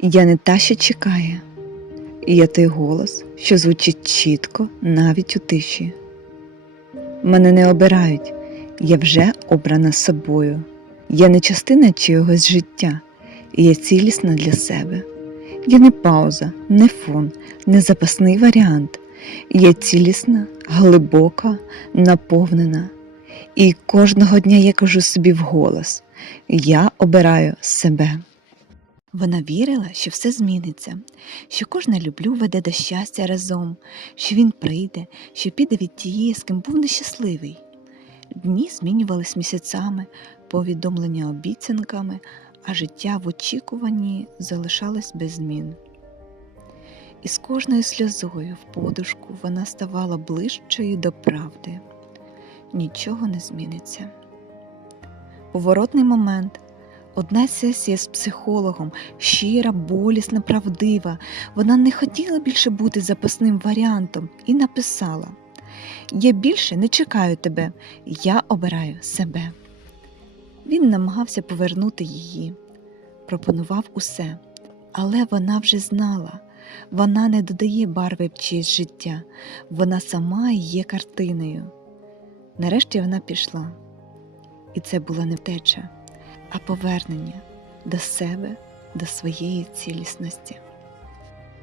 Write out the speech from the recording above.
Я не та, що чекає. Я той голос, що звучить чітко навіть у тиші. Мене не обирають, я вже обрана собою. Я не частина чогось життя, і я цілісна для себе. Я не пауза, не фон, не запасний варіант. Я цілісна, глибока, наповнена. І кожного дня я кажу собі вголос: я обираю себе. Вона вірила, що все зміниться, що кожне люблю веде до щастя разом, що він прийде, що піде від тієї, з ким був нещасливий. Дні змінювались місяцями, повідомлення обіцянками, а життя в очікуванні залишалось без змін. І з кожною сльозою в подушку вона ставала ближчою до правди. Нічого не зміниться. Поворотний момент. Одна сесія з психологом, щира, болісна, правдива. Вона не хотіла більше бути запасним варіантом і написала: Я більше не чекаю тебе, я обираю себе. Він намагався повернути її, пропонував усе, але вона вже знала. Вона не додає барви в чиєсь життя, вона сама є картиною. Нарешті вона пішла, і це була не втеча, а повернення до себе, до своєї цілісності.